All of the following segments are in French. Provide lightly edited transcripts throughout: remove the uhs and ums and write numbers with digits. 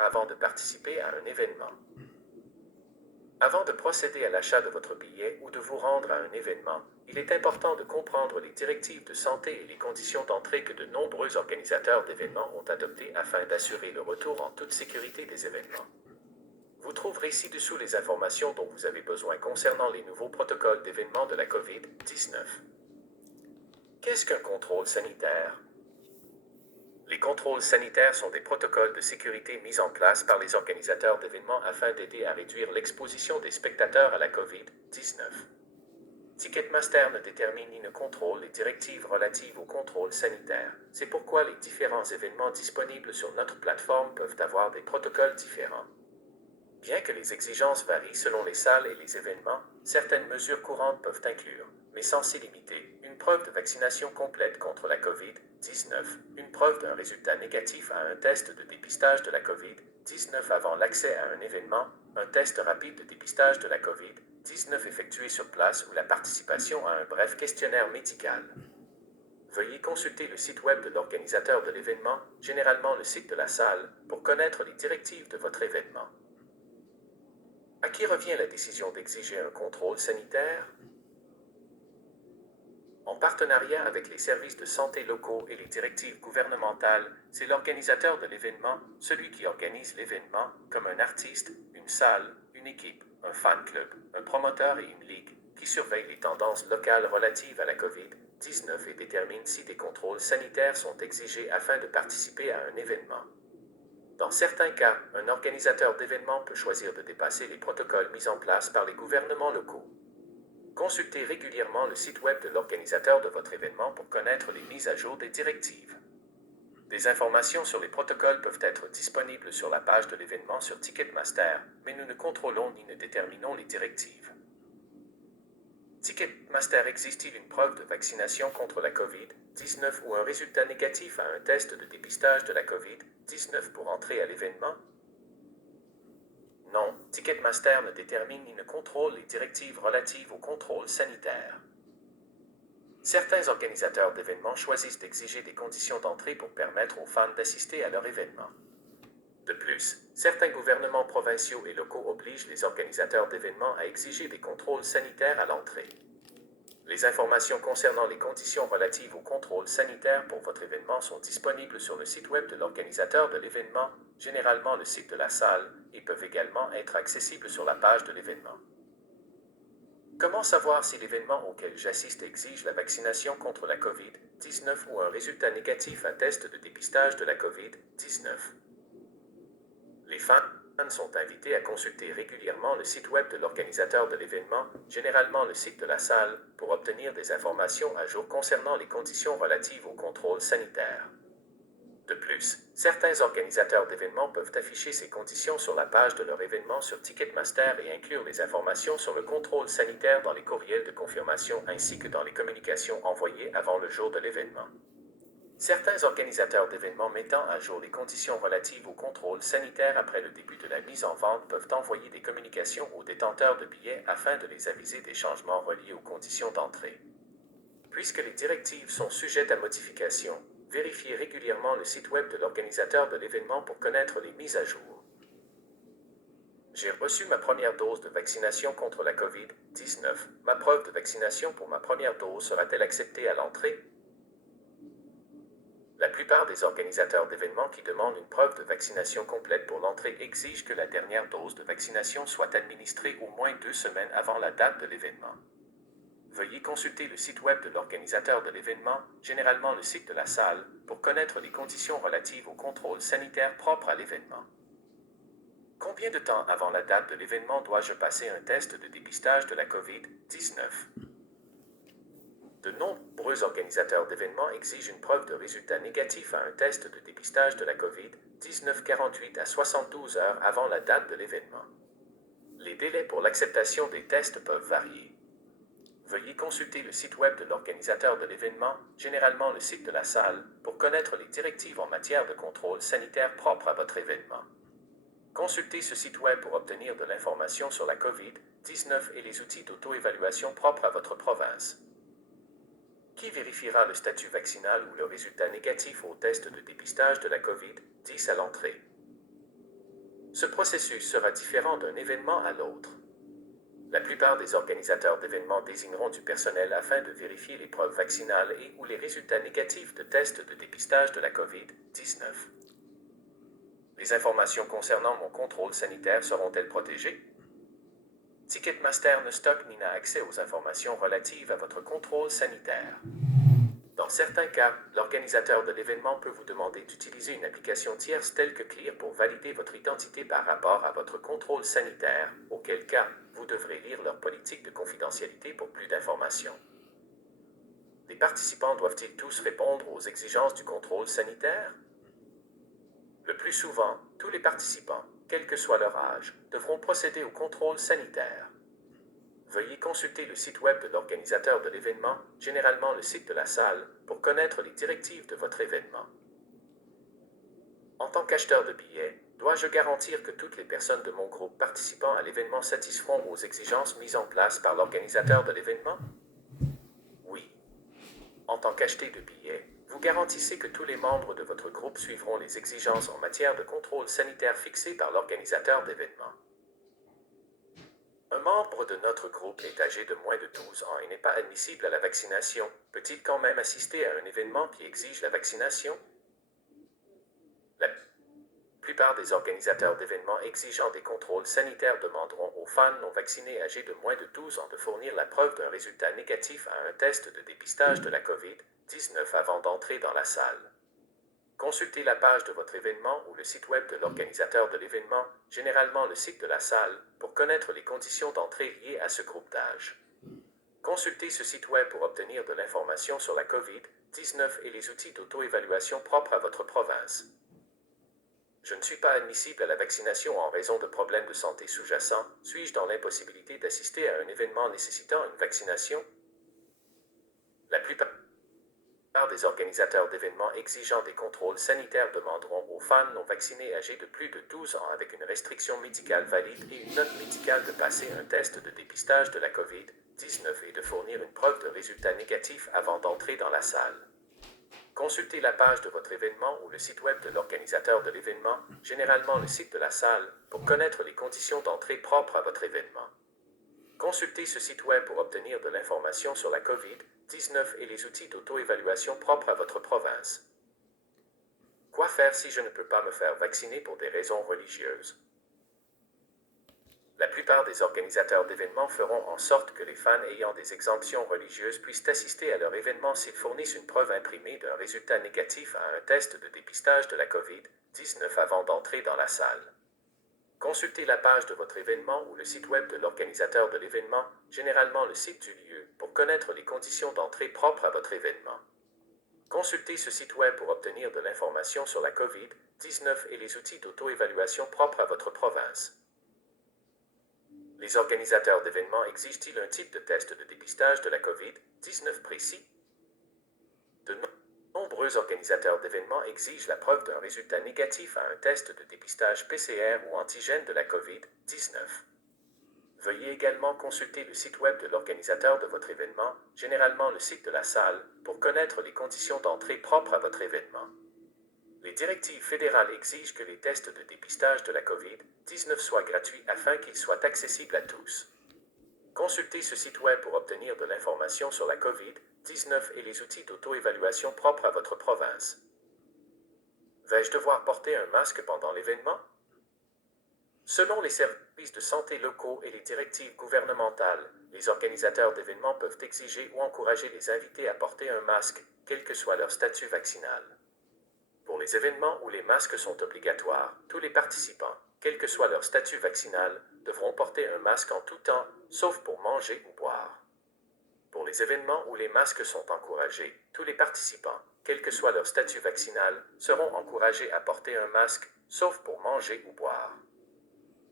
avant de participer à un événement. Avant de procéder à l'achat de votre billet ou de vous rendre à un événement, il est important de comprendre les directives de santé et les conditions d'entrée que de nombreux organisateurs d'événements ont adoptées afin d'assurer le retour en toute sécurité des événements. Vous trouverez ci-dessous les informations dont vous avez besoin concernant les nouveaux protocoles d'événements de la COVID-19. Qu'est-ce qu'un contrôle sanitaire? Les contrôles sanitaires sont des protocoles de sécurité mis en place par les organisateurs d'événements afin d'aider à réduire l'exposition des spectateurs à la COVID-19. Ticketmaster ne détermine ni ne contrôle les directives relatives au contrôle sanitaire. C'est pourquoi les différents événements disponibles sur notre plateforme peuvent avoir des protocoles différents. Bien que les exigences varient selon les salles et les événements, certaines mesures courantes peuvent inclure, mais sans s'y limiter, une preuve de vaccination complète contre la COVID-19, une preuve d'un résultat négatif à un test de dépistage de la COVID-19 avant l'accès à un événement, un test rapide de dépistage de la COVID-19 effectué sur place ou la participation à un bref questionnaire médical. Veuillez consulter le site web de l'organisateur de l'événement, généralement le site de la salle, pour connaître les directives de votre événement. À qui revient la décision d'exiger un contrôle sanitaire? En partenariat avec les services de santé locaux et les directives gouvernementales, c'est l'organisateur de l'événement, celui qui organise l'événement, comme un artiste, une salle, une équipe, un fan club, un promoteur et une ligue, qui surveille les tendances locales relatives à la COVID-19 et détermine si des contrôles sanitaires sont exigés afin de participer à un événement. Dans certains cas, un organisateur d'événements peut choisir de dépasser les protocoles mis en place par les gouvernements locaux. Consultez régulièrement le site web de l'organisateur de votre événement pour connaître les mises à jour des directives. Des informations sur les protocoles peuvent être disponibles sur la page de l'événement sur Ticketmaster, mais nous ne contrôlons ni ne déterminons les directives. Ticketmaster exige-t-il une preuve de vaccination contre la COVID-19 ou un résultat négatif à un test de dépistage de la COVID-19 pour entrer à l'événement? Non, Ticketmaster ne détermine ni ne contrôle les directives relatives au contrôle sanitaire. Certains organisateurs d'événements choisissent d'exiger des conditions d'entrée pour permettre aux fans d'assister à leur événement. De plus, certains gouvernements provinciaux et locaux obligent les organisateurs d'événements à exiger des contrôles sanitaires à l'entrée. Les informations concernant les conditions relatives au contrôle sanitaire pour votre événement sont disponibles sur le site web de l'organisateur de l'événement, généralement le site de la salle, et peuvent également être accessibles sur la page de l'événement. Comment savoir si l'événement auquel j'assiste exige la vaccination contre la COVID-19 ou un résultat négatif à test de dépistage de la COVID-19? Les fans sont invités à consulter régulièrement le site web de l'organisateur de l'événement, généralement le site de la salle, pour obtenir des informations à jour concernant les conditions relatives au contrôle sanitaire. De plus, certains organisateurs d'événements peuvent afficher ces conditions sur la page de leur événement sur Ticketmaster et inclure les informations sur le contrôle sanitaire dans les courriels de confirmation ainsi que dans les communications envoyées avant le jour de l'événement. Certains organisateurs d'événements mettant à jour les conditions relatives au contrôle sanitaire après le début de la mise en vente peuvent envoyer des communications aux détenteurs de billets afin de les aviser des changements reliés aux conditions d'entrée. Puisque les directives sont sujettes à modification, vérifiez régulièrement le site web de l'organisateur de l'événement pour connaître les mises à jour. J'ai reçu ma première dose de vaccination contre la COVID-19. Ma preuve de vaccination pour ma première dose sera-t-elle acceptée à l'entrée? La plupart des organisateurs d'événements qui demandent une preuve de vaccination complète pour l'entrée exigent que la dernière dose de vaccination soit administrée au moins 2 semaines avant la date de l'événement. Veuillez consulter le site web de l'organisateur de l'événement, généralement le site de la salle, pour connaître les conditions relatives au contrôle sanitaire propre à l'événement. Combien de temps avant la date de l'événement dois-je passer un test de dépistage de la COVID-19? De nombreux organisateurs d'événements exigent une preuve de résultat négatif à un test de dépistage de la COVID-19 48 à 72 heures avant la date de l'événement. Les délais pour l'acceptation des tests peuvent varier. Veuillez consulter le site web de l'organisateur de l'événement, généralement le site de la salle, pour connaître les directives en matière de contrôle sanitaire propre à votre événement. Consultez ce site web pour obtenir de l'information sur la COVID-19 et les outils d'auto-évaluation propres à votre province. Qui vérifiera le statut vaccinal ou le résultat négatif au test de dépistage de la COVID-19 à l'entrée? Ce processus sera différent d'un événement à l'autre. La plupart des organisateurs d'événements désigneront du personnel afin de vérifier les preuves vaccinales et ou les résultats négatifs de tests de dépistage de la COVID-19. Les informations concernant mon contrôle sanitaire seront-elles protégées? Ticketmaster ne stocke ni n'a accès aux informations relatives à votre contrôle sanitaire. Dans certains cas, l'organisateur de l'événement peut vous demander d'utiliser une application tierce telle que Clear pour valider votre identité par rapport à votre contrôle sanitaire, auquel cas, vous devrez lire leur politique de confidentialité pour plus d'informations. Les participants doivent-ils tous répondre aux exigences du contrôle sanitaire? Le plus souvent, tous les participants, quel que soit leur âge, devront procéder au contrôle sanitaire. Veuillez consulter le site web de l'organisateur de l'événement, généralement le site de la salle, pour connaître les directives de votre événement. En tant qu'acheteur de billets, dois-je garantir que toutes les personnes de mon groupe participant à l'événement satisferont aux exigences mises en place par l'organisateur de l'événement? Oui. En tant qu'acheteur de billets, vous garantissez que tous les membres de votre groupe suivront les exigences en matière de contrôle sanitaire fixées par l'organisateur d'événement. Un membre de notre groupe est âgé de moins de 12 ans et n'est pas admissible à la vaccination. Peut-il quand même assister à un événement qui exige la vaccination? La plupart des organisateurs d'événements exigeant des contrôles sanitaires demanderont aux fans non vaccinés âgés de moins de 12 ans de fournir la preuve d'un résultat négatif à un test de dépistage de la COVID-19 avant d'entrer dans la salle. Consultez la page de votre événement ou le site web de l'organisateur de l'événement, généralement le site de la salle, pour connaître les conditions d'entrée liées à ce groupe d'âge. Consultez ce site web pour obtenir de l'information sur la COVID-19 et les outils d'auto-évaluation propres à votre province. Je ne suis pas admissible à la vaccination en raison de problèmes de santé sous-jacents. Suis-je dans l'impossibilité d'assister à un événement nécessitant une vaccination? La plupart des organisateurs d'événements exigeant des contrôles sanitaires demanderont aux fans non vaccinés âgés de plus de 12 ans avec une restriction médicale valide et une note médicale de passer un test de dépistage de la COVID-19 et de fournir une preuve de résultat négatif avant d'entrer dans la salle. Consultez la page de votre événement ou le site web de l'organisateur de l'événement, généralement le site de la salle, pour connaître les conditions d'entrée propres à votre événement. Consultez ce site web pour obtenir de l'information sur la COVID-19 et les outils d'auto-évaluation propres à votre province. Quoi faire si je ne peux pas me faire vacciner pour des raisons religieuses? La plupart des organisateurs d'événements feront en sorte que les fans ayant des exemptions religieuses puissent assister à leur événement s'ils fournissent une preuve imprimée d'un résultat négatif à un test de dépistage de la COVID-19 avant d'entrer dans la salle. Consultez la page de votre événement ou le site web de l'organisateur de l'événement, généralement le site du lieu, pour connaître les conditions d'entrée propres à votre événement. Consultez ce site web pour obtenir de l'information sur la COVID-19 et les outils d'auto-évaluation propres à votre province. Les organisateurs d'événements exigent-ils un type de test de dépistage de la COVID-19 précis? De nombreux organisateurs d'événements exigent la preuve d'un résultat négatif à un test de dépistage PCR ou antigène de la COVID-19. Veuillez également consulter le site web de l'organisateur de votre événement, généralement le site de la salle, pour connaître les conditions d'entrée propres à votre événement. Les directives fédérales exigent que les tests de dépistage de la COVID-19 soient gratuits afin qu'ils soient accessibles à tous. Consultez ce site web pour obtenir de l'information sur la COVID-19 et les outils d'auto-évaluation propres à votre province. Vais-je devoir porter un masque pendant l'événement? Selon les services de santé locaux et les directives gouvernementales, les organisateurs d'événements peuvent exiger ou encourager les invités à porter un masque, quel que soit leur statut vaccinal. Pour les événements où les masques sont obligatoires, tous les participants, quel que soit leur statut vaccinal, devront porter un masque en tout temps, sauf pour manger ou boire. Pour les événements où les masques sont encouragés, tous les participants, quel que soit leur statut vaccinal, seront encouragés à porter un masque, sauf pour manger ou boire.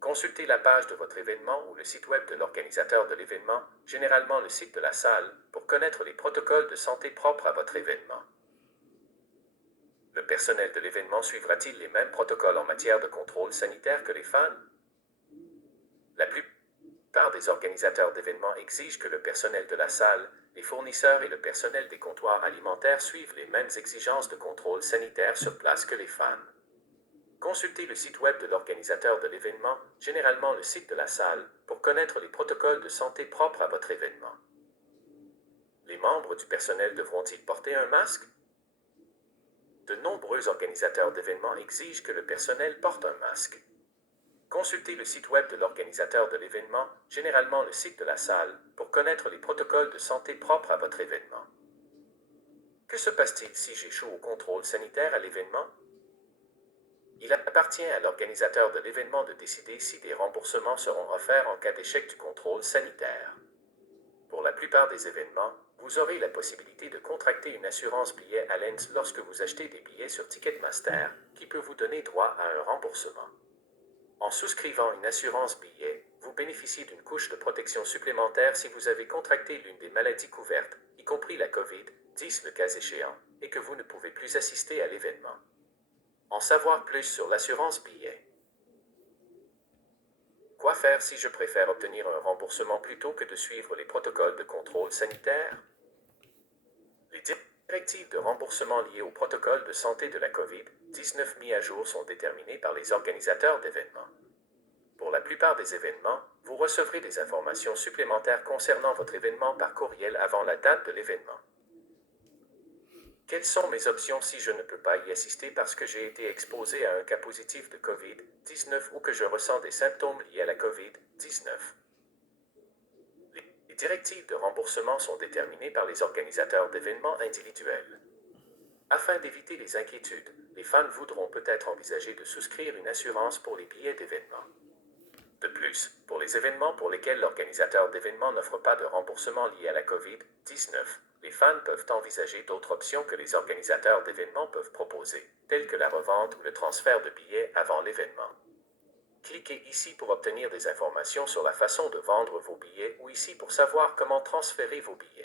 Consultez la page de votre événement ou le site web de l'organisateur de l'événement, généralement le site de la salle, pour connaître les protocoles de santé propres à votre événement. Le personnel de l'événement suivra-t-il les mêmes protocoles en matière de contrôle sanitaire que les fans? La plupart des organisateurs d'événements exigent que le personnel de la salle, les fournisseurs et le personnel des comptoirs alimentaires suivent les mêmes exigences de contrôle sanitaire sur place que les fans. Consultez le site web de l'organisateur de l'événement, généralement le site de la salle, pour connaître les protocoles de santé propres à votre événement. Les membres du personnel devront-ils porter un masque? De nombreux organisateurs d'événements exigent que le personnel porte un masque. Consultez le site web de l'organisateur de l'événement, généralement le site de la salle, pour connaître les protocoles de santé propres à votre événement. Que se passe-t-il si j'échoue au contrôle sanitaire à l'événement? Il appartient à l'organisateur de l'événement de décider si des remboursements seront offerts en cas d'échec du contrôle sanitaire. Pour la plupart des événements, vous aurez la possibilité de contracter une assurance billet à l'ENS lorsque vous achetez des billets sur Ticketmaster, qui peut vous donner droit à un remboursement. En souscrivant une assurance billet, vous bénéficiez d'une couche de protection supplémentaire si vous avez contracté l'une des maladies couvertes, y compris la COVID-19 le cas échéant, et que vous ne pouvez plus assister à l'événement. En savoir plus sur l'assurance billet. Quoi faire si je préfère obtenir un remboursement plutôt que de suivre les protocoles de contrôle sanitaire? Les directives de remboursement liées au protocole de santé de la COVID-19 mis à jour sont déterminées par les organisateurs d'événements. Pour la plupart des événements, vous recevrez des informations supplémentaires concernant votre événement par courriel avant la date de l'événement. Quelles sont mes options si je ne peux pas y assister parce que j'ai été exposé à un cas positif de COVID-19 ou que je ressens des symptômes liés à la COVID-19? Les directives de remboursement sont déterminées par les organisateurs d'événements individuels. Afin d'éviter les inquiétudes, les fans voudront peut-être envisager de souscrire une assurance pour les billets d'événement. De plus, pour les événements pour lesquels l'organisateur d'événements n'offre pas de remboursement lié à la COVID-19, les fans peuvent envisager d'autres options que les organisateurs d'événements peuvent proposer, telles que la revente ou le transfert de billets avant l'événement. Cliquez ici pour obtenir des informations sur la façon de vendre vos billets ou ici pour savoir comment transférer vos billets.